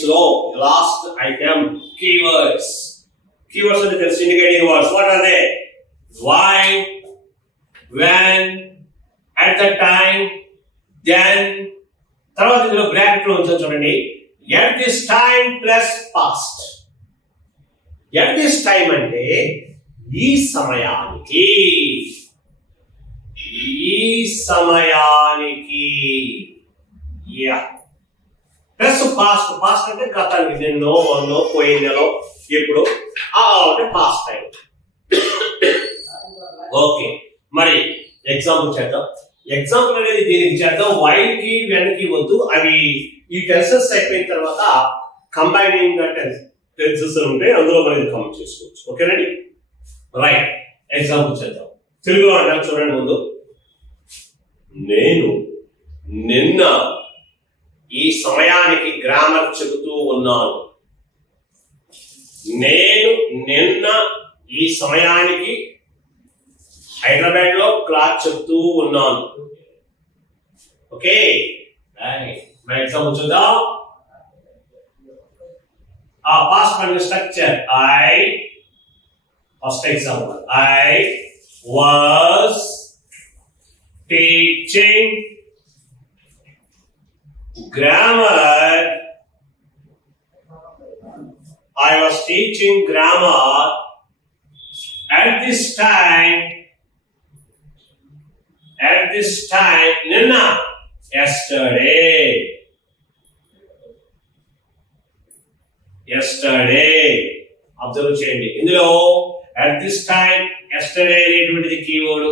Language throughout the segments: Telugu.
sequence lo last item keywords. Keywords are the indicating words. What are they? Why, when, at the time, then. తర్వాత ఇందులో బ్రాకెట్ లో ఉంచాను చూడండి. At this time plus past. At this time అంటే ఈ సమయానికి ప్లస్ పాస్ట్. పాస్ట్ అంటే గతానికి నిన్నో మొన్నో పోయినలో ఎప్పుడు అంటే పాస్ట్ టైం. ఓకే, మరి ఎగ్జాంపుల్ చేద్దాం. ఎగ్జాంపుల్ అనేది దీనికి చేద్దాం. వైల్ కి వెన్ కి వద్దు, అవి ఈ టెన్సెస్ అయిపోయిన తర్వాత కంబైనింగ్ టెన్సెస్ ఉంటాయి, అందులో మనం కమెంట్ చేసుకోవచ్చు. ఓకేనండి, రైట్. ఎగ్జాంపుల్ చేద్దాం. తెలుగులో అంటారు చూడండి. ముందు నేను నిన్న ఈ సమయానికి గ్రామర్ చెబుతూ ఉన్నాను. నేను నిన్న ఈ సమయానికి హైదరాబాద్ లో క్లాస్ చెప్తూ ఉన్నాను. ఓకే, మన ఎగ్జాంపుల్ చూద్దాం. Past continuous structure. First example, I was teaching grammar. I was teaching grammar at this time. Nina, yesterday. Observe చేయండి. ఇందులో at this time, yesterday అనేటువంటిది కీవర్డ్.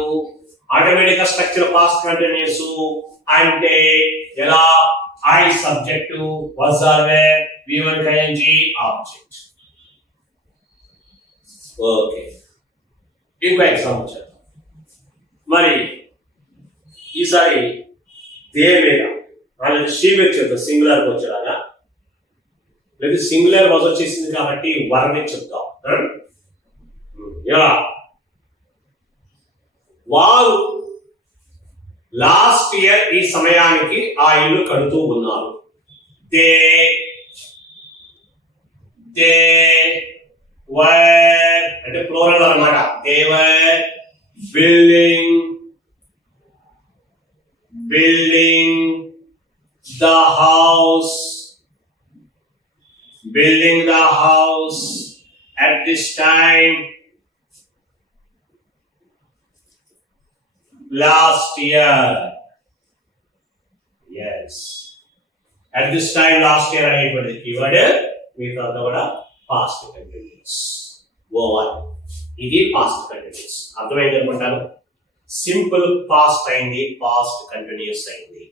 ఆటోమేటిక్ గా స్ట్రక్చర్ పాస్ట్ కంటిన్యూస్ అంటే ఎలా? I subject, was are were, V1 ing object. Okay, ఇంకో ఎగ్జాంపుల్ చేద్దాం. మరి ఈసారి దే మీద వాళ్ళకి షీ మీద చెప్తాం. సింగులర్ వచ్చేలాగా, లేదా సింగులర్ వాజ్ వచ్చేసింది కాబట్టి వరనే చెప్తాం. ఎలా? వారు లాస్ట్ ఇయర్ ఈ సమయానికి ఆ ఇల్లు కడుతూ ఉన్నారు. దే వర్ అంటే ప్లూరల్ అన్నమాట. They were building the house at this time last year. Yes, at this time last year అనేటువంటి కీవర్డ్ మీతో కూడా పాస్ట్ కంటిన్యూస్. ఓవర్ ఇది పాస్ట్ కంటిన్యూస్. అర్థమైంది అనుకుంటాను. సింపుల్ పాస్ట్ అయింది, పాస్ట్ కంటిన్యూస్ అయింది.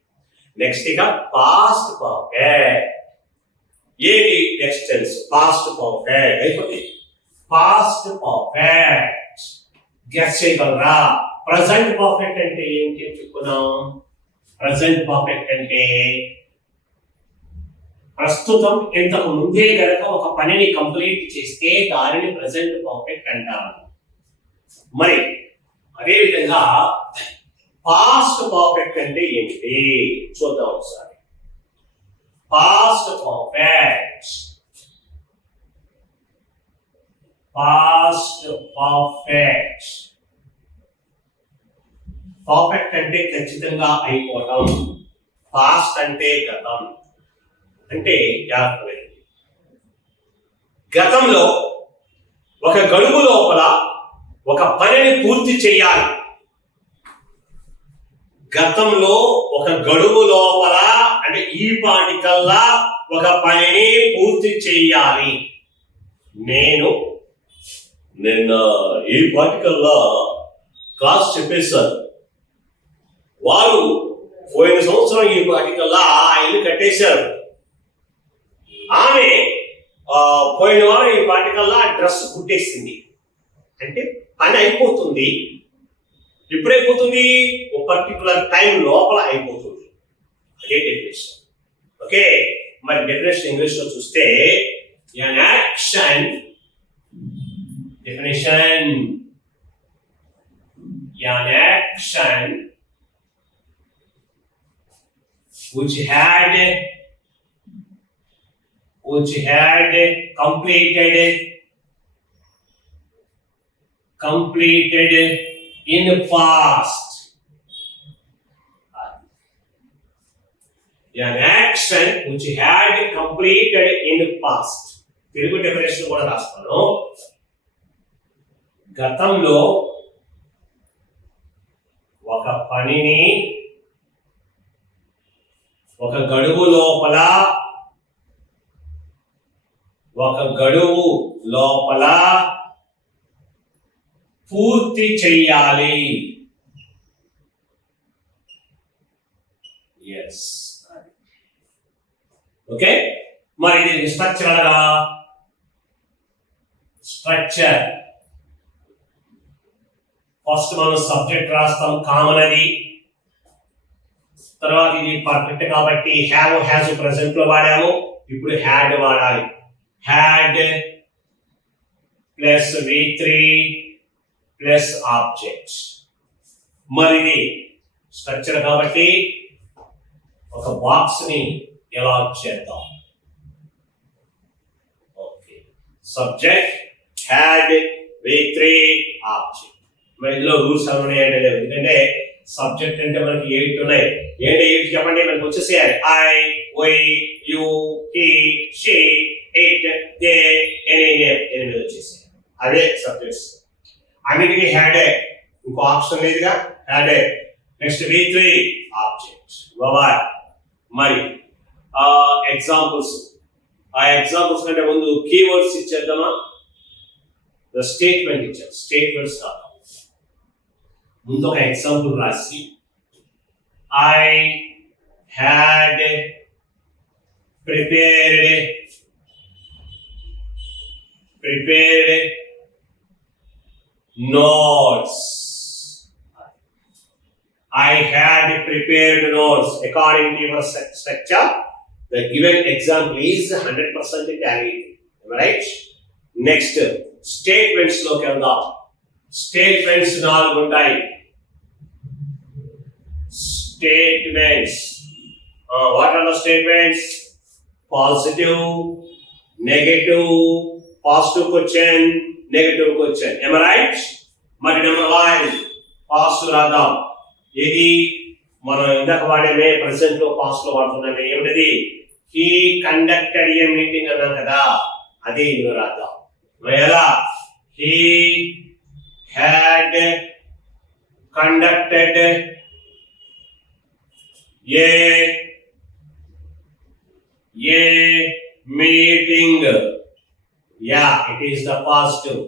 నెక్స్ట్ ఇక పాస్ట్ పర్ఫెక్ట్. ఏది నెక్స్ట్ టెన్స్? పాస్ట్ పర్ఫెక్ట్ అయిపోతుంది. పాస్ట్ పర్ఫెక్ట్ గెస్ చేయగలరా? ప్రజెంట్ పర్ఫెక్ట్ అంటే ఏంటి చెప్పుకున్నాం? ప్రజెంట్ పర్ఫెక్ట్ అంటే ప్రస్తుతం ఇంతకు ముందే గనక ఒక పనిని కంప్లీట్ చేస్తే దానిని ప్రజెంట్ పర్ఫెక్ట్ అంటారు. మరి అదే విధంగా పాస్ట్ పర్ఫెక్ట్ అంటే ఏమిటి చూద్దాం ఒకసారి. పాస్ట్ పర్ఫెక్ట్ పర్ఫెక్ట్ అంటే ఖచ్చితంగా అయిపోవటం. పాస్ట్ అంటే గతం. అంటే గతంలో ఒక గడువు లోపల ఒక పనిని పూర్తి చేయాలి. గతంలో ఒక గడువు లోపల అంటే ఈ పాటికల్లా ఒక పనిని పూర్తి చేయాలి. నేను నిన్న ఈ పాటికల్లా క్లాస్ చెప్పేశారు. వారు పోయిన సంవత్సరం ఈ పాటికల్లా ఆ ఇల్లు కట్టేశారు. ఆమె పోయిన వారం ఈ పాటికల్లా డ్రెస్ కుట్టేసింది. అంటే పని అయిపోతుంది. ఎప్పుడైపోతుంది? ఒక పర్టికులర్ టైం లోపల అయిపోతుంది. అదే డెఫినేషన్. ఓకే, మరి డెఫినేషన్ ఇంగ్లీష్ లో చూస్తే an action definition an action which had which had completed in past. An action which had completed in past. Telugu definition కూడా రాస్తాను. గతంలో ఒక పనిని ఒక గడువు లోపల పూర్తి చెయ్యాలి. Yes, okay. మరి ఇది స్ట్రక్చర్ ఫస్ట్ మనం సబ్జెక్ట్ రాస్తాం, కామన్ అది. తర్వాత ఇది పర్ఫెక్ట్ కాబట్టి హ్యాజ్ ప్రెసెంట్ లో వాడాము, ఇప్పుడు హ్యాడ్ వాడాలి. Had plus V3 plus object. మరి ఇది స్ట్రక్చర్ కాబట్టి ఒక బాక్స్ ని ఎలా చేద్దాం. Okay, subject had V3 object. మరి ఇందులో రూల్స్ ఏమైనా లేదు, ఎందుకంటే సబ్జెక్ట్ అంటే మనకి 8 ఉన్నాయి. ఏంటి 8 చెప్పండి, మనకి వచ్చేసేయాలి. I, we, you, he, she, it, they, any name 8 వచ్చేసాయి. అదే సబ్జెక్ట్స్ అన్నిటికీ హ్యాడే, ఇంకో ఆప్షన్ లేదుగా, హ్యాడే. Next V3 object. మరి ఎగ్జాంపుల్స్, ఆ ఎగ్జాంపుల్స్ కంటే ముందు కీవర్డ్స్ ఇచ్చేద్దామా. స్టేట్మెంట్ ఇచ్చారు, స్టేట్మెంట్స్ కాదు. ముందు ఒక ఎగ్జాంపుల్ రాసి I had prepared notes. I had prepared notes. According to your structure, the given example is 100% tally. Am I right? Next, statements look at that. Statements 4 ఉంటాయి. Statements. What are the statements? Positive, negative, positive question, negative question. Am I right? మరి నెంబర్ 1 పాజిటివ్ రాద్దాం. ఇది మనం ఇందాక వాడే ప్రెసెంట్ లో పాస్ట్ లో వాడుతున్నాం. ఏమిటది? హీ కండక్టెడ్ ఏ మీటింగ్ అన్నాం కదా, అదే ఇందులో రాద్దాం. ఎలా? He had conducted a meeting. Yeah, it is the positive.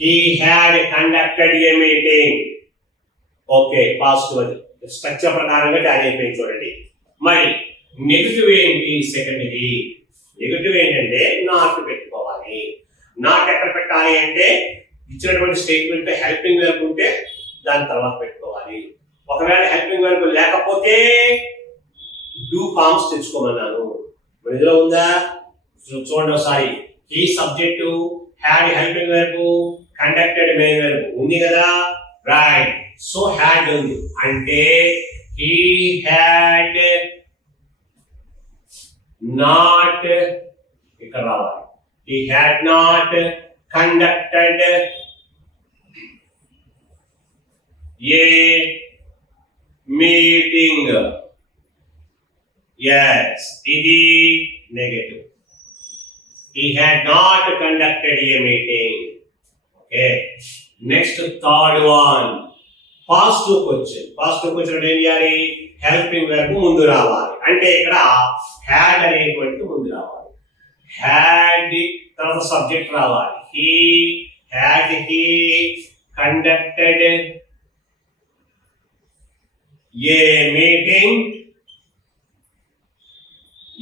He had conducted a meeting. Okay, positive. Structure ప్రకారంగా టాలీ అయిపోయింది చూడండి. మరి నెగిటివ్ ఏంటి? సెకండ్ది నెగిటివ్ ఏంటంటే నాట్ పెట్టుకోవాలి. నాట్ ఎక్కడ పెట్టాలి అంటే ఇచ్చినటువంటి స్టేట్మెంట్ హెల్పింగ్ వర్బ్ ఉంటే దాని తర్వాత పెట్టుకోవాలి. ఒకవేళ హెల్పింగ్ వర్బ్ లేకపోతే డూ ఫార్మ్స్ తెచ్చుకోమన్నాను. ఇందులో ఉందా చూడండి ఒకసారి. He subject, had helping verb, conducted main verb ఉంది కదా, రైట్. సో హ్యాడ్ ఉంది అంటే హీ హ్యాడ్ నాట్, ఇక్కడ రావాలి. He had not conducted a meeting. Yes, ఇది negative. He had not conducted a meeting. Okay. Next, third one. Positive question. Positive question అంటే ఏం చేయాలి? హెల్పింగ్ వర్బ్ ముందు రావాలి. అంటే ఇక్కడ had అనేటువంటి ముందు రావాలి. Had తర్వాత సబ్జెక్ట్ రావాలి. He conducted a meeting.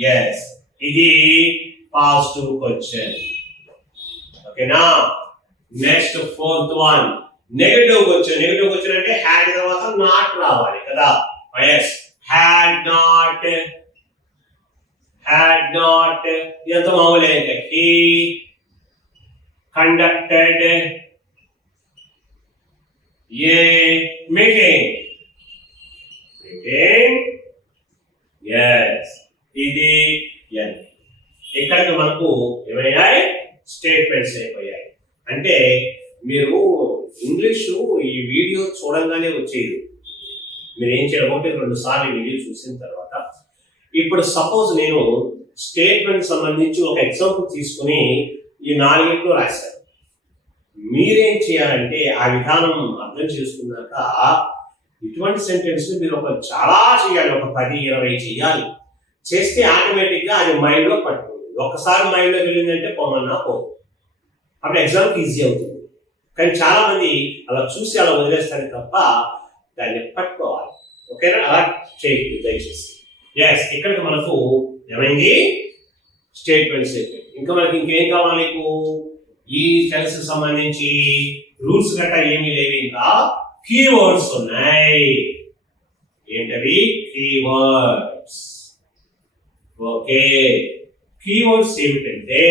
Yes, ఇది పాజిటివ్ క్వశ్చన్. ఓకేనా? Next fourth one negative question. Negative question అంటే హ్యాడ్ తర్వాత నాట్ రావాలి కదా. yes, had not ఎంత మామూలే. he conducted a meeting. Yes, ఇది n. ఇక్కడికి మనకు ఏమయ్యాయి, స్టేట్మెంట్స్ అయిపోయాయి. అంటే మీరు ఇంగ్లీషు ఈ వీడియో చూడంగానే వచ్చేది. మీరు ఏం చేయాలి, 1-2 సార్లు వీడియో చూసిన తర్వాత ఇప్పుడు సపోజ్ నేను స్టేట్మెంట్ సంబంధించి ఒక ఎగ్జాంపుల్ తీసుకుని ఈ 4 రాశాను. మీరేం చేయాలంటే ఆ విధానం అర్థం చేసుకున్నాక ఇటువంటి సెంటెన్స్ మీరు చాలా చేయాలి, ఒక 10-20 చేయాలి. చేస్తే ఆటోమేటిక్ గా అది మైండ్ లో పట్టుకుంటుంది. ఒక్కసారి మైండ్ లోకి వెళ్ళిందంటే పొమ్మన్నా పోదు, అప్పుడు ఎగ్జామ్ ఈజీ అవుతుంది. కానీ చాలా మంది అలా చూసి అలా వదిలేస్తారు తప్ప దాన్ని పట్టుకోవాలి. ఓకేనా? అలా చేయదు దయచేసి. ఎస్, ఇక్కడికి మనకు ఏమైంది, స్టేట్మెంట్స్ అయిపోయింది. ఇంకా మనకి ఇంకేం కావాలి, నీకు ఈ టెన్స్ సంబంధించి రూల్స్ గట్టా ఏమీ లేవు, ఇంకా కీవర్డ్స్ ఉన్నాయి. ఏంటవి? కీవర్డ్స్. ఓకే, కీవర్డ్స్ ఏమిటంటే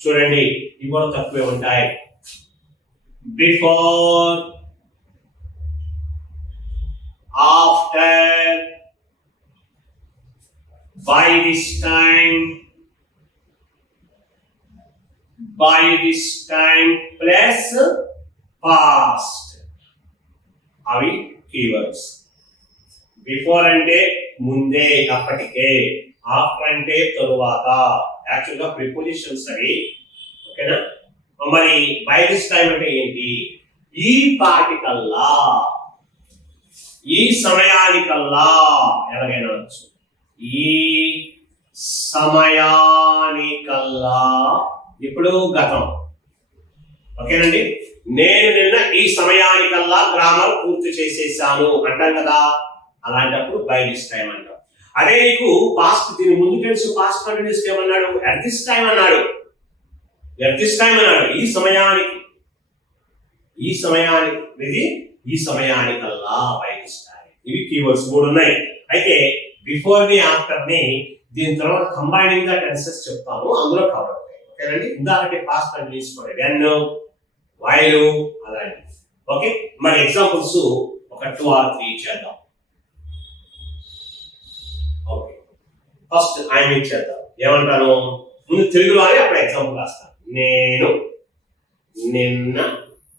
చూడండి, ఇవి కూడా తక్కువే ఉంటాయి. Before, after, by this time plus past, అవి కీవర్డ్స్. బిఫోర్ అంటే ముందే, అప్పటికే. ఆఫ్టర్ అంటే తరువాత. యాక్చువల్గా ప్రిపోజిషన్స్ అవి. ఓకేనా? మరి బై దిస్ టైం అంటే ఏంటి? ఈ పాటికల్లా, ఈ సమయానికల్లా, ఎలాగైనా వచ్చు. ఈ సమయానికల్లా, ఇప్పుడు గతం. ఓకేనండి? నేను నిన్న ఈ సమయానికల్లా గ్రామర్ పూర్తి చేసేసాను అంటాం కదా, అలాంటప్పుడు బై దిస్ టైం అంటాం. అదే నీకు పాస్ట్, దీని ముందు తెలుసు, పాస్ట్ కంటిన్యూస్ ఏమన్నాడు? ఎట్ దిస్ టైం అన్నాడు. ఎట్ దిస్ టైం అన్నాడు, ఈ సమయానికి. ఈ సమయానికి, ఇది ఈ సమయానికల్లా, బై దిస్ టైం. ఇవి కీవర్డ్స్ 3 ఉన్నాయి. అయితే బిఫోర్ ని, ఆఫ్టర్ ని, దీని తర్వాత కంబైనింగ్ గా టెన్సెస్ చెప్తాము, అందులో కవర్ అవుతాయి. ఓకేనండి? ఇందాకంటే పాస్ట్ కంటిన్యూస్ కూడా వెన్, వైల్, అలాంటి. ఓకే, మరి ఎగ్జాంపుల్స్ ఒక 2 or 3 చేద్దాం. ఓకే, ఫస్ట్ ఆయన ఇచ్చేద్దాం. ఏమంటాను? ముందు తెలుగులో అని అప్పుడు ఎగ్జాంపుల్ రాస్తాను. నేను నిన్న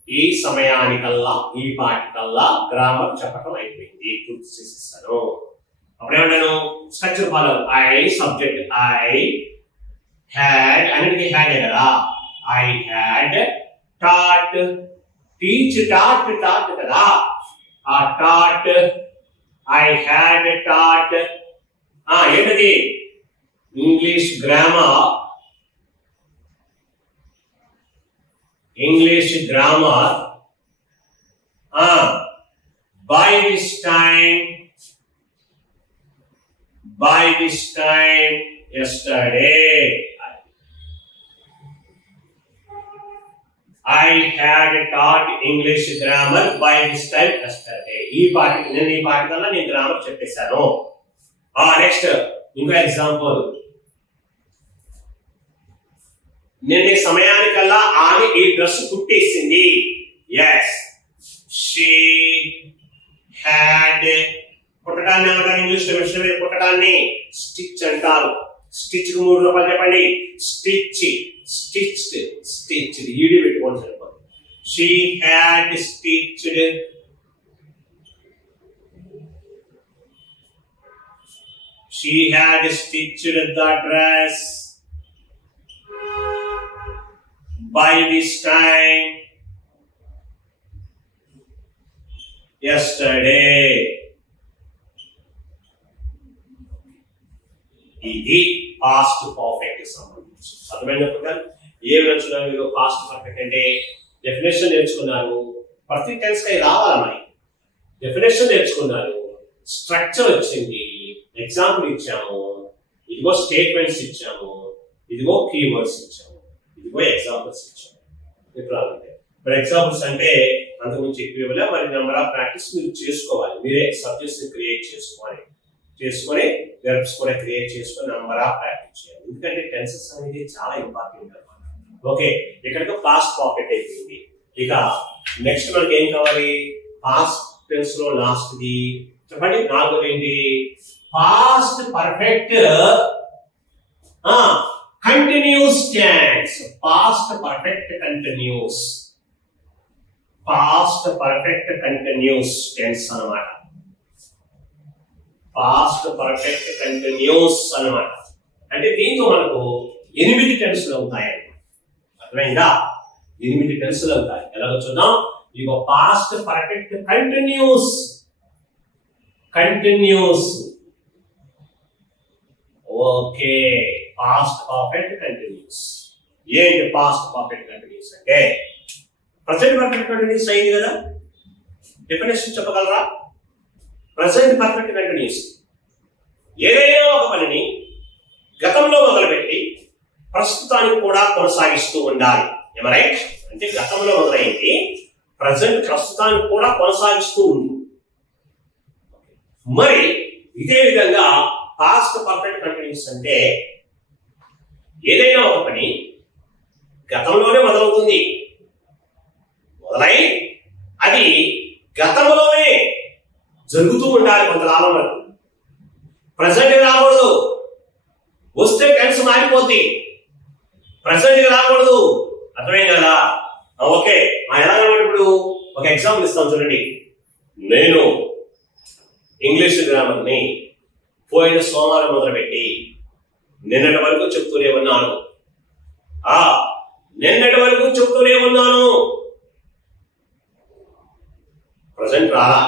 ఈ సమయానికల్లా, ఈ పాటికల్లా గ్రామర్ చెప్పటం అయిపోయింది, పూర్తి చేసేస్తాను. అప్పుడేమంటాను? Structure follow. I subject, I had, అన్నిటికీ హ్యాడ్ కదా. I had taught, teach, taught, taught కదా. ఆ టాట్, ఐ హ్యాడ్ టాట్. ఏంటది? English grammar. English grammar. By this time, by this time yesterday I had taught English grammar by this time yesterday. ఈ పార్ట్, నేను ఈ పార్ట్ కల్లా నేను గ్రామర్ చెప్పేశాను. నెక్స్ట్ ఇంకో ఎగ్జాంపుల్. నేను ఈ సమయానికల్లా ఆమె ఈ డ్రెస్ కుట్టేసింది. ఎస్, she had, కుట్టడాన్ని ఏమంటారు ఇంగ్లీష్ లో? మిషన్ మీద కుట్టడాన్ని స్టిచ్ అంటారు. స్టిచ్ కు 3 రూపాయలు చెప్పండి. స్టిచ్, స్టిచ్డ్, స్టిచ్డ్, ఈడి పెట్టుకోండి సరిపోతుంది. She had stitched, she had stitched the dress by this time yesterday. ఇది పాస్ట్ పర్ఫెక్ట్ కి సంబంధించి. అర్థమైనప్పుడు ఏం నేర్చుకున్నారు మీరు? పాస్ట్ పర్ఫెక్ట్ అంటే డెఫినేషన్ నేర్చుకున్నారు, ప్రతి టెన్స్ కి రావాలి మరి. డెఫినేషన్ నేర్చుకున్నారు, స్ట్రక్చర్ వచ్చింది, ఎగ్జాంపుల్ ఇచ్చాము, ఇదిగో స్టేట్మెంట్స్ ఇచ్చాము, ఇదిగో కీవర్డ్స్ ఇచ్చాము, ఇదిగో ఎగ్జాంపుల్స్ ఇచ్చాము. ఇప్పుడు అంటే మరి ఎగ్జాంపుల్స్ అంటే అంతకుమించి ఎక్కువ ఇవ్వలే. మరి నెంబర్ ఆఫ్ ప్రాక్టీస్ మీరు చేసుకోవాలి, మీరే సబ్జెక్ట్స్ ని క్రియేట్ చేసుకొని వెర్బ్స్ కూడా క్రియేట్ చేసుకొని నెంబర్ ఆఫ్ ప్రాక్టీస్ చేయాలి. ఎందుకంటే టెన్సెస్ అనేది చాలా ఇంపార్టెంట్ అన్నమాట. ఓకే, ఇక్కడికి పాస్ట్ పర్ఫెక్ట్ అయిపోయింది. ఇక నెక్స్ట్ మనకి ఏం కావాలి? పాస్ట్ టెన్స్ లో లాస్ట్ ది చెప్పండి. 4 ఏంటి? Past perfect continuous tense, past perfect continuous, past perfect continuous tense అన్నమాట. పాస్ట్ పర్ఫెక్ట్ కంటిన్యూస్ అన్నమాట. అంటే దీంతో మనకు 8 టెన్సులు అవుతాయి. అర్థమైందా? 8 టెన్సులు అవుతాయి. ఎలాగో చూద్దాం. ఇగో past perfect continuous, continuous. Okay, past perfect continuous. ఏంటి పాస్ట్ పర్ఫెక్ట్ కంటిన్యూస్ అంటే? ప్రెసెంట్ పర్ఫెక్ట్ కంటిన్యూస్ అయింది కదా, డెఫినేషన్ చెప్పగలరా? ప్రెసెంట్ పర్ఫెక్ట్ కంటిన్యూస్ ఏదైనా ఒక పనిని గతంలో మొదలుపెట్టి ప్రస్తుతానికి కూడా కొనసాగిస్తూ ఉండాలి. రైట్? అంటే గతంలో మొదలైంది ప్రజెంట్ ప్రస్తుతానికి కూడా కొనసాగిస్తూ ఉంది. మరి ఇదే విధంగా పాస్ట్ పర్ఫెక్ట్ కంటిన్యూస్ అంటే ఏదైనా ఒక పని గతంలోనే మొదలవుతుంది, మొదలై అది గతంలోనే జరుగుతూ ఉండాలి కొంతకాలం వరకు. ప్రజెంట్ రాకూడదు, వస్తే టెన్స్ మారిపోద్ది. ప్రజెంట్ రాకూడదు. అర్థమైంది కదా? ఓకే, ఎలాగంటే ఇప్పుడు ఒక ఎగ్జాంపుల్ ఇస్తాను చూడండి. నేను ఇంగ్లీష్ గ్రామర్ని పోయిన సోమవారం మొదలుపెట్టి నిన్నటి వరకు చెప్తూనే ఉన్నాను. నిన్నటి వరకు చెప్తూనే ఉన్నాను. ప్రజెంట్ రాలా,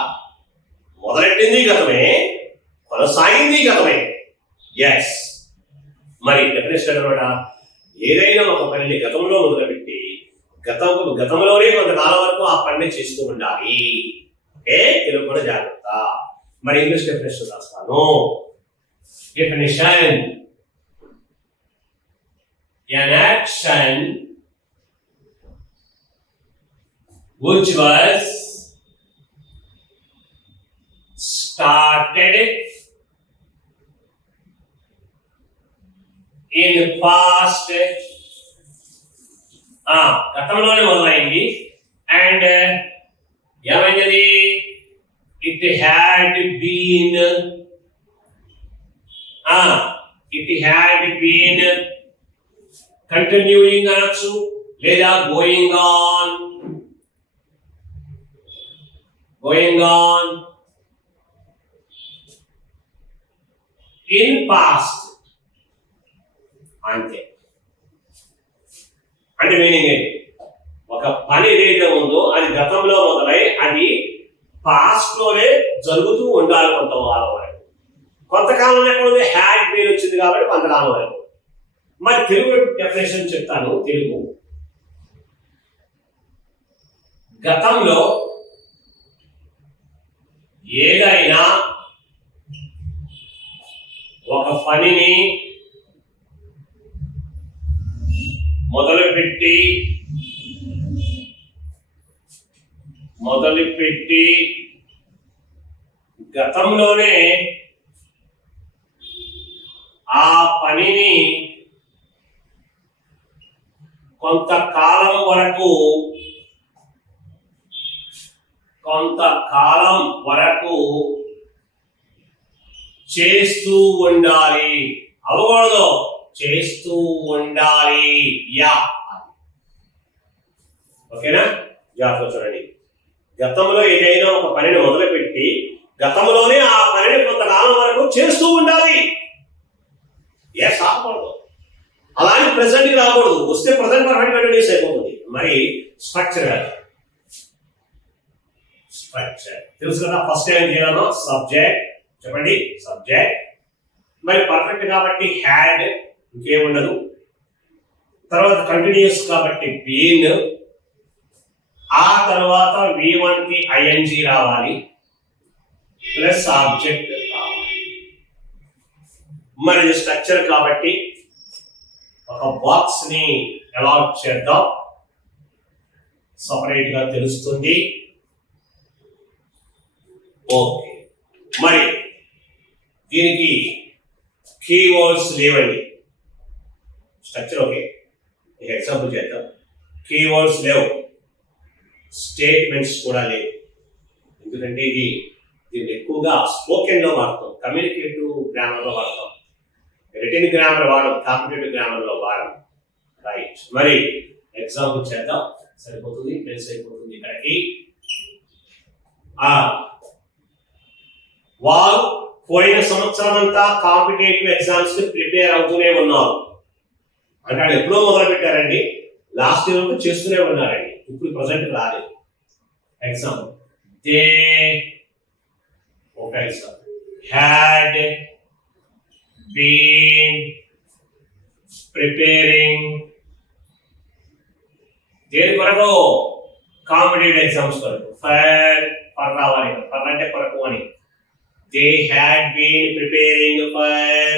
మొదలెట్టింది గతమే, కొనసాగింది గతమే. ఎస్, మరి డెఫినేషన్ అనమాట. ఏదైనా ఒక పనిని గతంలో మొదలుపెట్టి గతంలోనే కొంతకాలం వరకు ఆ పనిని చేస్తూ ఉండాలి. ఓకే, తెలుగు కూడా జాగ్రత్త. మరి ఇంగ్లీష్ డెఫినేషన్ రాస్తాను. Definition: an action which was started in past, గతంలోనే మొదలైంది, అండ్ ఏమైనది? ఇట్ హ్యాడ్ బీన్ కంటిన్యూయింగ్ అనొచ్చు, లేదా గోయింగ్ ఆన్ ఇన్ పాస్ట్. అంతే. అంటే మీనింగ్ ఏంటి? ఒక పని ఏదైతే ఉందో అది గతంలో మొదలై అది పాస్ట్ లోనే జరుగుతూ ఉండాలి కొంతకాలం వరకు. కొంతకాలం ఎక్కడ హ్యాడ్ బీన్ వచ్చింది కాబట్టి కొంతకాలం వరకు. మరి తెలుగు డెఫినేషన్ చెప్తాను. తెలుగు: గతంలో ఏదైనా ఒక పనిని మొదలుపెట్టి గతంలోనే ఆ పనిని కొంతకాలం వరకు చేస్తూ ఉండాలి. అవ్వకూడదు, చేస్తూ ఉండాలి. ఓకేనా? జాగ్రత్త చూడండి. గతంలో ఏదైనా ఒక పనిని మొదలుపెట్టి గతంలోనే ఆ పనిని కొంతకాలం వరకు చేస్తూ ఉండాలి. ఆగకూడదు. అలానే ప్రెసెంట్కి రాకూడదు. వస్తే ప్రజెంట్ పర్ఫెక్ట్ కంటిన్యూస్ అయిపోతుంది. మరి స్ట్రక్చర్ తెలుసు కదా. ఫస్ట్ ఏం చేయాలో సబ్జెక్ట్ చెప్పండి, సబ్జెక్ట్. మరి పర్ఫెక్ట్ కాబట్టి హ్యాడ్, ఇంకేముండదు. తర్వాత కంటిన్యూస్ కాబట్టి బీన్, ఆ తర్వాత V1 కి ING రావాలి, ప్లస్ ఆబ్జెక్ట్ రావాలి. మరి ఇది స్ట్రక్చర్ కాబట్టి ఒక బాక్స్ ని అలాట్ చేద్దాం, సపరేట్ గా తెలుస్తుంది. ఓకే, మరి దీనికి కీవర్డ్స్ లేవండి. స్ట్రక్చర్ ఓకే, ఎగ్జాంపుల్ చేద్దాం. కీవర్డ్స్ లేవు, స్టేట్మెంట్స్ కూడా లేవు. ఎందుకంటే దీన్ని ఎక్కువగా స్పోకెన్ లో వాడతాం, కమ్యూనికేటివ్ గ్రామర్ లో వాడతాం. రిటన్ గ్రామర్ వాడడం, కాంపిటేటివ్ గ్రామర్ లో వాడడం. రైట్, మరి ఎగ్జాంపుల్ చేద్దాం, సరిపోతుంది, ప్లేస్ అయిపోతుంది ఇక్కడికి. వారు పోయిన సంవత్సరం అంతా కాంపిటేటివ్ ఎగ్జామ్స్ కి ప్రిపేర్ అవుతూనే ఉన్నారు. అంటే వాళ్ళు ఎప్పుడో మొదలు పెట్టారండి, లాస్ట్ ఇయర్ వరకు చేస్తూనే ఉన్నారండి, ఇప్పుడు ప్రజెంట్ రాలేదు. ఎగ్జాంపుల్, దే ఒక ఎగ్జాంపుల్, had been preparing దేని కొరకు? కాంపిటేటివ్ ఎగ్జామ్స్ కొరకు. ఫర్ రావాలి, ఫర్ అంటే కొరకు అని. They had been preparing for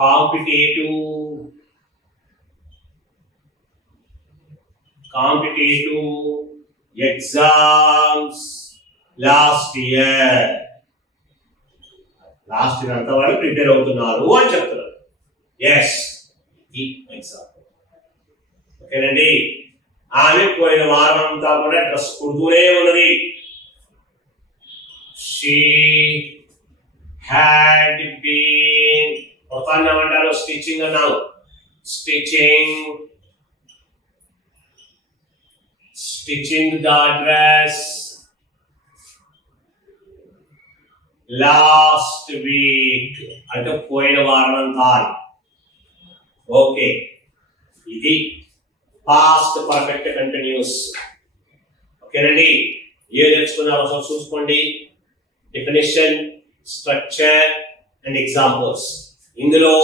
competitive exams last year అంతా వాళ్ళు ప్రిపేర్ అవుతున్నారు అని చెప్తున్నారు. ఎస్, ఈ ఎగ్జాంపుల్. ఓకేనండి. ఆమె పోయిన వారం అంతా కూడా డ్రెస్ కుడుతూనే ఉన్నది. షీ హ్యాడ్ బీన్, మొత్తాన్ని ఏమంటారు? స్టిచింగ్ అన్నావు. Stitching the dress last week అంటే పోయిన వారం అంతా. ఓకే, ఇది పాస్ట్ పర్ఫెక్ట్ కంటిన్యూస్. ఓకేనండి. ఏం నేర్చుకున్నారో ఒకసారి చూసుకోండి. Definition, structure and examples. ఇందులో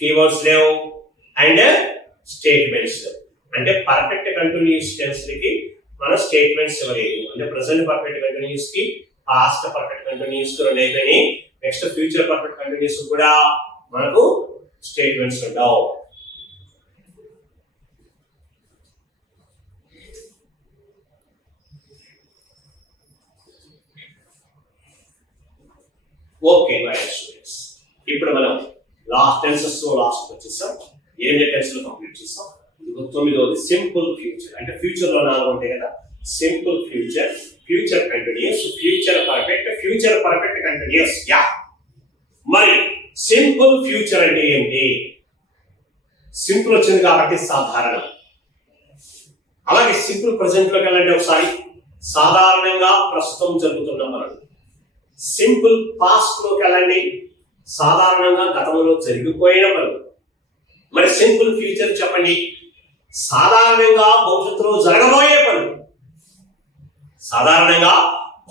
కీవర్డ్స్ లేవు అండ్ స్టేట్మెంట్స్ లేవు. అంటే పర్ఫెక్ట్ కంటిన్యూస్ టెన్స్ కి మన స్టేట్మెంట్స్ ఇవ్వలేదు. అంటే ప్రెసెంట్ పర్ఫెక్ట్ కంటిన్యూస్ కి, పాస్ట్ పర్ఫెక్ట్ కంటిన్యూస్ కి రెండు అయిపోయినాయి. నెక్స్ట్ ఫ్యూచర్ పర్ఫెక్ట్ కంటిన్యూస్ కూడా మనకు స్టేట్మెంట్స్ ఉండవు. ఓకే మై స్టూడెంట్స్, ఇప్పుడు మనం లాస్ట్ టెన్సెస్ లాస్ట్ వచ్చేసాం. 8 టెన్స్ కంప్లీట్ చేస్తాం. ఇది 9వది సింపుల్ ఫ్యూచర్. అంటే ఫ్యూచర్ లో 4 ఉంటాయి కదా. Simple future, future continuous, future perfect continuous. Yeah, మరి సింపుల్ ఫ్యూచర్ అంటే ఏంటి? సింపుల్ వచ్చింది కాబట్టి సాధారణం. అలాగే సింపుల్ ప్రెసెంట్ లోకి వెళ్ళండి ఒకసారి. సాధారణంగా ప్రస్తుతం జరుగుతున్న పనులు. సింపుల్ పాస్ట్ లోకి వెళ్ళండి, సాధారణంగా గతంలో జరిగిపోయిన పనులు. మరి సింపుల్ ఫ్యూచర్ చెప్పండి, సాధారణంగా భవిష్యత్తులో జరగబోయే పనులు. సాధారణంగా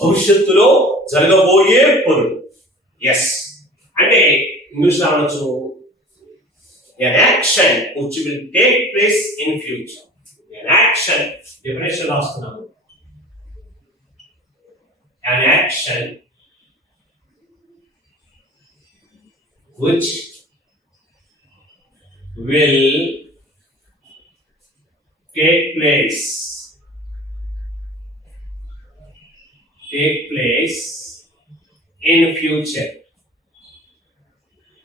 భవిష్యత్తులో జరగబోయే పనులు. ఎస్, అంటే ఇంగ్లీష్ లో అనొచ్చు an action which will take place in future. An action, definition రాస్తున్నాను. An action which will take place in future.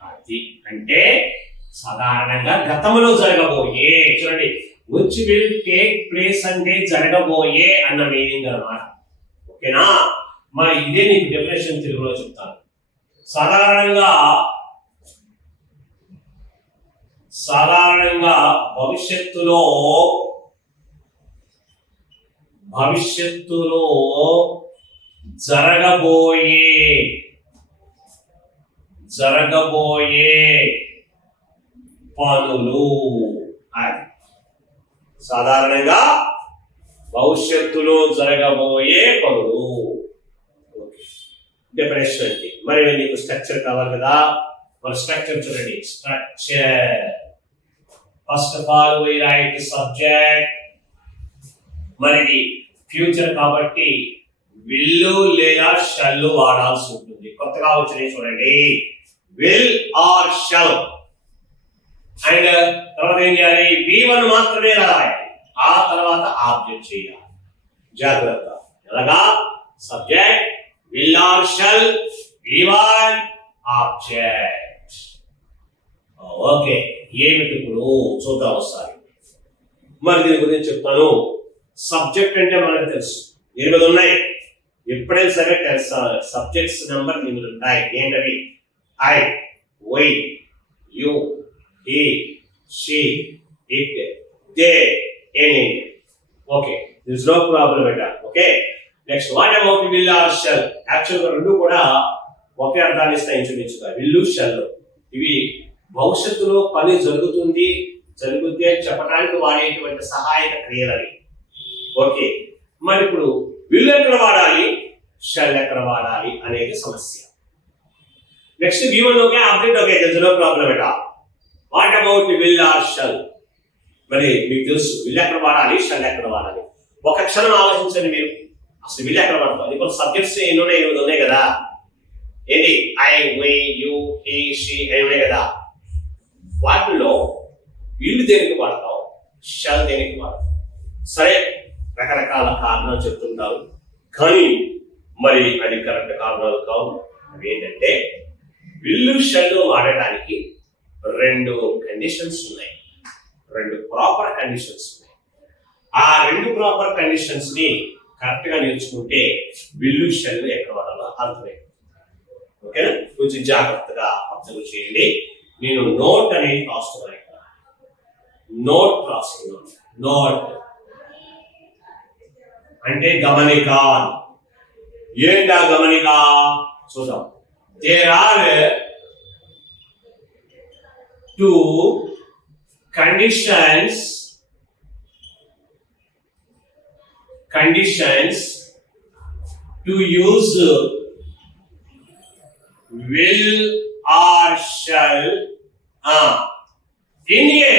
అది అంటే సాధారణంగా గతంలో జరగబోయే. చూడండి, which will take place అంటే జరగబోయే అన్న మీనింగ్ అన్నమాట. ఓకేనా? మరి ఇదే నీకు డెఫినేషన్ తెలుగులో చెప్తాను. సాధారణంగా భవిష్యత్తులో జరగబోయే పనులు. సాధారణంగా భవిష్యత్తులో జరగబోయే పనులు. డెఫినేషన్ అంటే మరి నీకు స్ట్రక్చర్ కావాలి కదా. మరి స్ట్రక్చర్ చూడండి. Structure, first of all we write subject. మరి ఫ్యూచర్ కాబట్టి విల్ లేదా షల్ వాడాల్సి ఉంటుంది. కొత్తగా వచ్చినాయి చూడండి, విల్ ఆర్ షల్. అండ్ తర్వాత ఏం చేయాలి? V1 మాత్రమే రాయాలి, ఆ తర్వాత ఆబ్జెక్ట్ చేయాలి. జాగ్రత్త. ఎలాగా? Subject, will or shall, V1 object. Okay, ఏమిటి ఇప్పుడు చూద్దాం ఒకసారి. మరి దీని గురించి చెప్తాను. సబ్జెక్ట్ అంటే మనకు తెలుసు 8 ఉన్నాయి. ఎప్పుడైనా సరే సబ్జెక్ట్స్ నెంబర్ 8 ఉంటాయి. ఏంటవి? I, we, you, he, she, it, they, any. Okay, there is no problem at all. Okay, next, what about will or shall? Actually రెండు కూడా ఒకే అర్థాన్ని ఇస్తాయి ఇంచుమించుగా. will, shall ఇవి భవిష్యత్తులో పని జరుగుతుంది జరుగుద్ది అని చెప్పడానికి వాడేటువంటి సహాయక క్రియలని. ఓకే, మరి ఇప్పుడు will ఎక్కడ వాడాలి, shall ఎక్కడ వాడాలి అనేది సమస్య. Next V1 okay, object okay, there is no problem at all. What about will or shall? మరి మీకు తెలుసు will ఎక్కడ వాడాలి, shall ఎక్కడ వాడాలి. ఒక క్షణం ఆలోచించండి మీరు, అసలు will ఎక్కడ వాడతాం. ఇప్పుడు సబ్జెక్ట్స్ ఎన్ని ఉన్నాయి కదా, ఏంటి I, we, you, he, she అని ఉన్నాయి కదా. వాటిల్లో will దేనికి వాడతాం, shall దేనికి వాడతాం. సరే, రకరకాల కారణాలు చెప్తుంటారు, కానీ మరి అది కరెక్ట్ కారణాలు కావు. అవి ఏంటంటే will, shall వాడటానికి రెండు కండిషన్స్ ఉన్నాయి, రెండు ప్రాపర్ కండిషన్స్ ఉన్నాయి. ఆ రెండు ప్రాపర్ కండిషన్స్ ని కరెక్ట్ గా నేర్చుకుంటే will, shall ఎక్కడ వాడాలో అర్థమైంది. ఓకేనా, కొంచెం జాగ్రత్తగా అబ్జర్వ్ చేయండి. నేను నోట్ అనేది రాస్తున్నాను ఇక్కడ, నోట్ రాస్తున్నాను. నోట్ అంటే గమనిక. ఏంటా గమనిక చూద్దాం. There are two conditions to use will or shall in a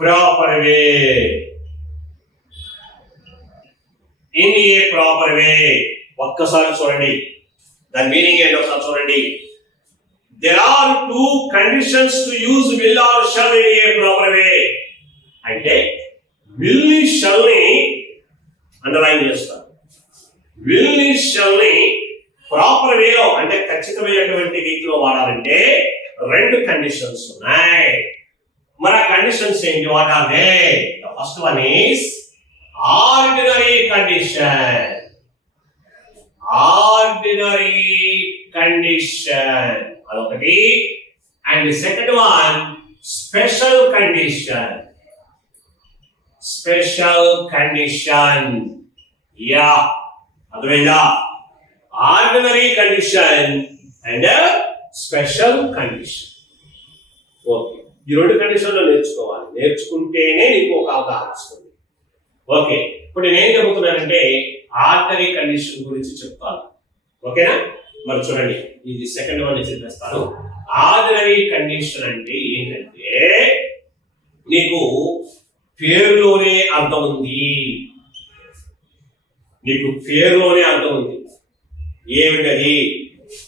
proper way. In a proper way. ఒక్కసారి చూడండి, దాని మీనింగ్ ఏంటో ఒకసారి చూడండి. There are two conditions to use will or shall in a proper way. అంటే will ని shall ని అండర్లైన్ చేస్తారు. will ని shall ని ప్రాపర్ వేలో అంటే ఖచ్చితమైనటువంటి రీతిలో వాడాలంటే రెండు కండిషన్స్ ఉన్నాయి. మరి ఆ కండిషన్స్ ఏంటి, what are they? The first one is ordinary condition. Ordinary condition అదొకటి. And second one special condition. Special condition. Yeah, అర్థమైందా? Ordinary condition and special condition. Okay, ఈ రెండు కండిషన్లు నేర్చుకోవాలి. నేర్చుకుంటేనే నీకు ఒక అవగాహన వస్తుంది. ఓకే, ఇప్పుడు నేనేం చెబుతున్నానంటే ఆర్డినరీ కండిషన్ గురించి చెప్తాను. ఓకేనా, మరి చూడండి, ఇది సెకండ్ వన్ చెప్పేస్తాను. ఆర్డినరీ కండిషన్ అంటే ఏంటంటే నీకు పేరులోనే అర్థం ఉంది. నీకు పేరులోనే అర్థం ఉంది. ఏమిటది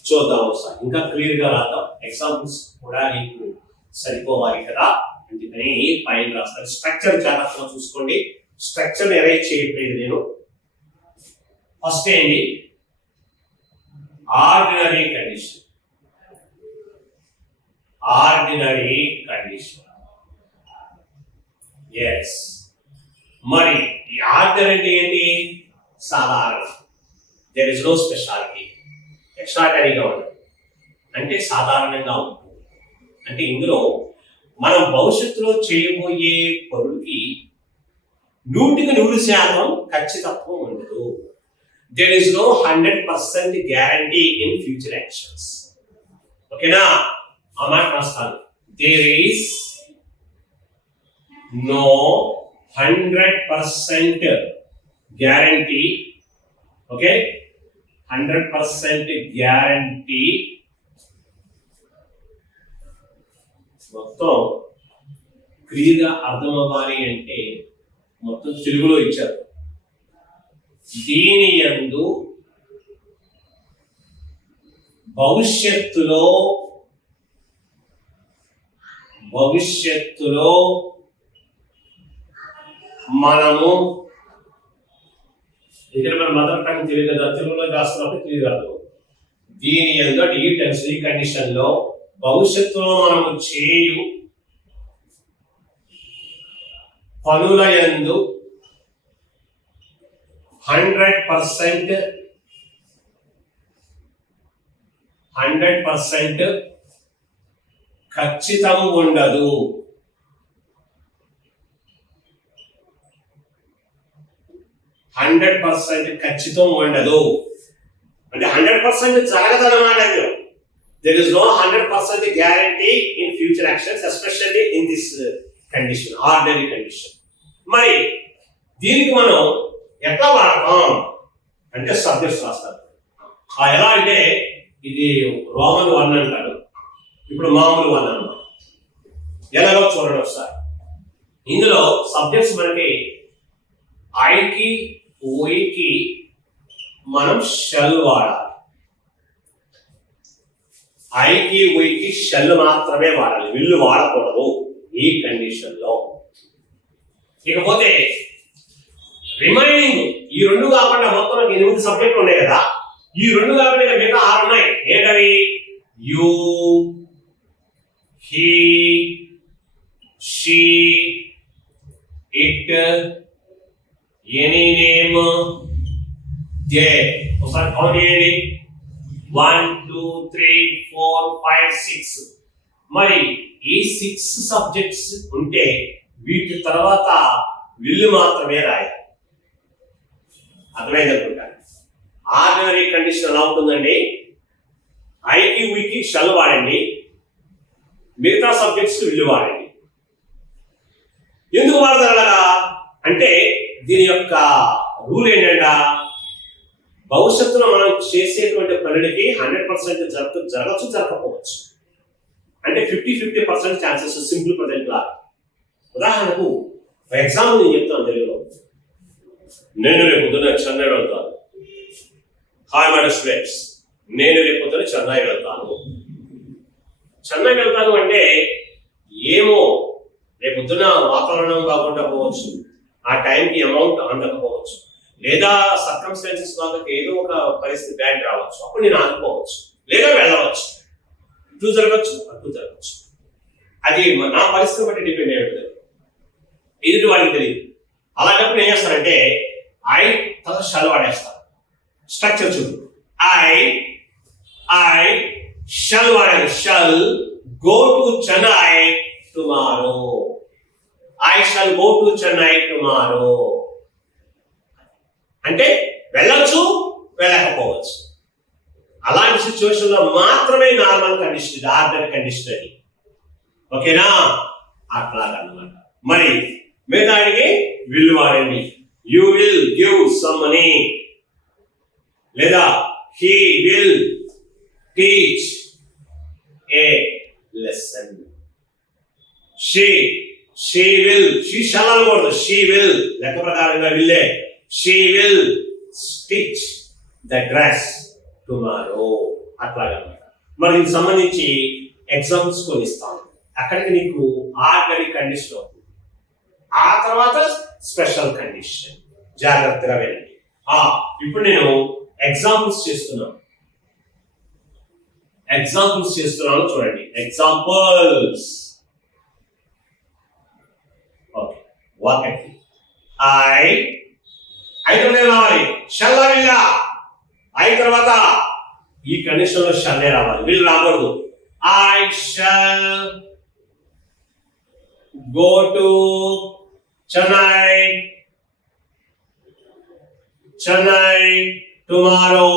చూద్దాం ఒకసారి, ఇంకా క్లియర్ గా రాద్దాం. ఎగ్జాంపుల్స్ కూడా నీకు సరిపోవాలి కదా, అందుకని పైన రాస్తాను. స్ట్రక్చర్ జాగ్రత్తగా చూసుకోండి. స్ట్రక్చర్ అరేంజ్ చేయట్లేదు నేను. ఫస్ట్ ఏంటి, ordinary condition. Ordinary condition, yes. మరి ఈ ఆర్డినరీ అంటే ఏంటి? సాధారణ. There is no speciality. ఎక్స్ట్రాడనరీగా ఉండదు అంటే సాధారణంగా ఉంటుంది. అంటే ఇందులో మనం భవిష్యత్తులో చేయబోయే పనులకి 100% ఖచ్చితత్వం ఉండదు. There is no 100% guarantee in future actions. ఓకేనా, ఆ మాట రాస్తాను. There is no 100% guarantee. Okay, 100% guarantee. మొత్తం క్లియర్గా అర్థం అవ్వాలి అంటే మొత్తం తెలుగులో ఇచ్చారు. దీని యందు భవిష్యత్తులో మనము ఇక్కడ మన మదర్ టంగ్ తెలియదు కదా, తెలుగులో రాస్తున్నప్పుడు క్లియర్ కాదు. దీని యందు ఈ టెన్స్ ఈ కండిషన్ లో భవిష్యత్తులో మనము చేయు పనుల యందు 100% 100% ఖచ్చితం ఉండదు. 100% ఖచ్చితం ఉండదు అంటే 100% జరగదన్నమాట. There is no 100% guarantee in future actions, especially in this condition, ordinary condition. మరి దీనికి మనం ఎట్లా వాడతాం అంటే సబ్జెక్ట్స్ రాస్తారు. ఎలా అంటే ఇది రోమన్ 1 అంటారు, ఇప్పుడు మామూలు 1 అన్నమాట. ఎలాగో చూడండి ఒకసారి. ఇందులో సబ్జెక్ట్స్ మనకి ఐకి ఓయికి మనం షెల్ వాడాలి. ఐకి ఓయికి షెల్ మాత్రమే వాడాలి, విల్లు వాడకూడదు ఈ కండిషన్ లో. ఇకపోతే రిమైనింగ్ ఈ 2 కాకుండా మొత్తం 8 సబ్జెక్టులు ఉన్నాయి కదా, ఈ 2 కాకుండా మిగతా 6 ఉన్నాయి. ఏంటవి? You, he, she, it, any name, they. ఒకసారి కౌంట్ చేయండి. 1 2 3 4 5 6. మరి ఈ 6 సబ్జెక్ట్స్ ఉంటే వీటి తర్వాత విల్లు మాత్రమే రాయాలి. అర్థమైంది అనుకుంటా. ఆర్డినరీ కండిషన్ ఎలా ఉంటుందండి? ఐకి వీకి షెల్ వాడండి, మిగతా సబ్జెక్ట్స్ విల్లు వాడండి. ఎందుకు వాడతారు అలాగా అంటే దీని యొక్క రూల్ ఏంటంటే భవిష్యత్తులో మనం చేసేటువంటి పనులకి 100% జరగచ్చు, జరగకపోవచ్చు. అంటే 50-50% ఛాన్సెస్. సింపుల్ ప్రజెంట్ లా. ఉదాహరణకు ఎగ్జాంపుల్ నేను చెప్తాను తెలుగులో. నేను రేపు పొద్దున చెన్నై వెళ్తాను. హాయ్ మై స్టూడెంట్స్, నేను రేపు పొద్దున చెన్నై వెళ్తాను. చెన్నై వెళ్తాను అంటే ఏమో రేపు పొద్దున వాతావరణం కాకుండా పోవచ్చు, ఆ టైంకి అమౌంట్ అందకపోవచ్చు, లేదా సర్కమ్స్టాన్సెస్ కాక ఏదో ఒక పరిస్థితి బ్యాడ్ రావచ్చు, అప్పుడు నేను ఆగిపోవచ్చు, లేదా వెళ్ళవచ్చు. ఇటు జరగచ్చు, అటు జరగచ్చు. అది నా పరిస్థితి బట్టి డిపెండ్ అయ్యి ఉంటుంది. ఎదుటి వాడికి తెలియదు. అలాంటప్పుడు ఏం చేస్తానంటే ఐ తర్వాత షల్ వాడేస్తాను. స్ట్రక్చర్ చూడు. ఐ షల్ వాడాలి. Shall go to Chennai tomorrow. I shall go to Chennai tomorrow అంటే వెళ్ళొచ్చు, వెళ్ళకపోవచ్చు. అలాంటి సిచ్యువేషన్ లో మాత్రమే నార్మల్ కండిషన్, ఆర్డినరీ కండిషన్ అది. ఓకేనా? అట్లాగన్నమాట. మరి మిగతాడికి విల్ వాడండి. You will give some money, లేదా he will teach a lesson. She will, she shall అనకూడదు, షీ విల్ లెక్క ప్రకారంగా విల్లే. She will stitch the dress tomorrow. అట్లాగన్నమాట. మరి దీనికి సంబంధించి ఎగ్జాంపుల్స్ కొన్ని ఇస్తాను. అక్కడికి నీకు ఆర్డినరీ కండిషన్ అవుతుంది, ఆ తర్వాత స్పెషల్ కండిషన్. జాగ్రత్తగా వినండి. ఇప్పుడు నేను ఎగ్జాంపుల్స్ చేస్తున్నాను చూడండి. ఎగ్జాంపుల్స్. ఓకే. ఒకటి ఐ తర్వాత రావాలి, షల్లా విల్లా. ఐ తర్వాత ఈ కండిషన్ లో షల్లే రావాలి, విల్ రాకూడదు. I shall go to Chennai tomorrow.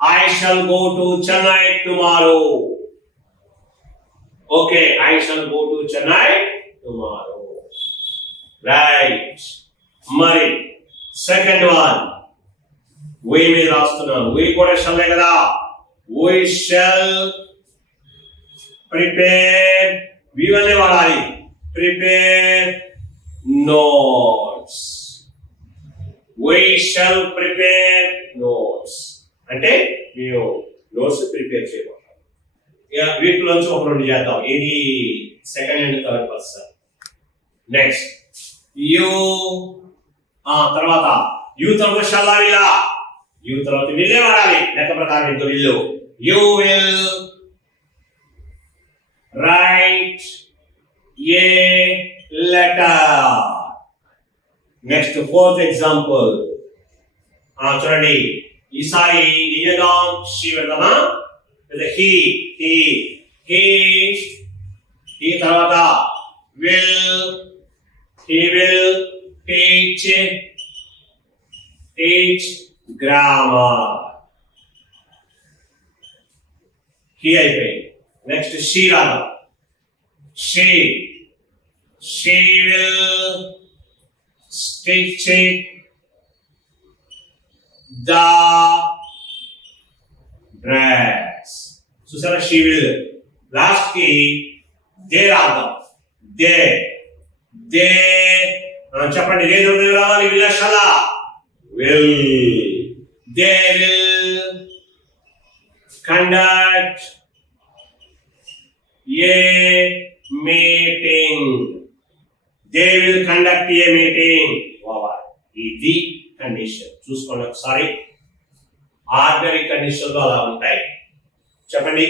I shall go to Chennai tomorrow. Okay, I shall go to Chennai tomorrow. Right. Mari. Second one. We may రాస్తున్నాను. We కూడా shall కదా. We shall prepare. We వల్లే వాడాలి. Prepare notes. We shall prepare notes. అంటే మేము నోట్స్ ప్రిపేర్ చేయబోతాం. వీటిలోంచి ఒక 2 చేద్దాం. ఇది second and third person. Next you. తర్వాత యూ తర్వాత షల్లా విల్లా. యూ తర్వాత విల్లే వాడాలి, లెక్క ప్రకారం ఇంకో will. You will write a letter. Next, fourth example. చూడండి. ఈసారి ఏదాం షీ వెళ్దామా లేదా హీ తర్వాత he will teach grammar. He అయిపోయింది. నెక్స్ట్ she రాదా she will stitch the dress. చూసారా she will లాస్ట్ కి దే రాద్దాం దే చెప్పండి దే రావాలి విలక్షణ will they will conduct a meeting. They will conduct a meeting. ఇది కండిషన్ చూసుకోండి ఒకసారి. ఆర్డినరీ కండిషన్ లో అలా ఉంటాయి. చెప్పండి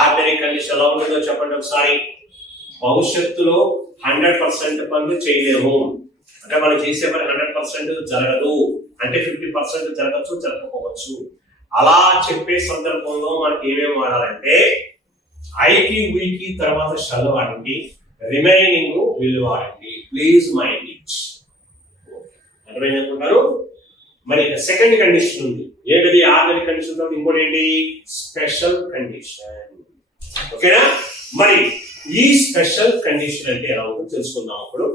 ఆర్డినరీ కండిషన్ ఎలా ఉంటుందో చెప్పండి ఒకసారి. భవిష్యత్తులో 100% పనులు చేయలేము అంటే మనం చేసే పని 100% జరగదు అంటే 50% జరగచ్చు జరగకపోవచ్చు. అలా చెప్పే సందర్భంలో మనకి ఏమేమి వాడాలంటే ఐకి వీకి తర్వాత షల్ వాడండి, రిమైనింగ్ విల్ వాడండి. Please mind it. అర్థమైంది అనుకుంటారు. మరి సెకండ్ కండిషన్ ఉంది. ఏంటిది? ఆర్డినరీ కండిషన్ తర్వాత ఇంకోటి ఏంటి? Special condition. ఓకేనా? మరి ఈ స్పెషల్ కండిషన్ అంటే ఎలా ఉంటుందో తెలుసుకుందాం అప్పుడు.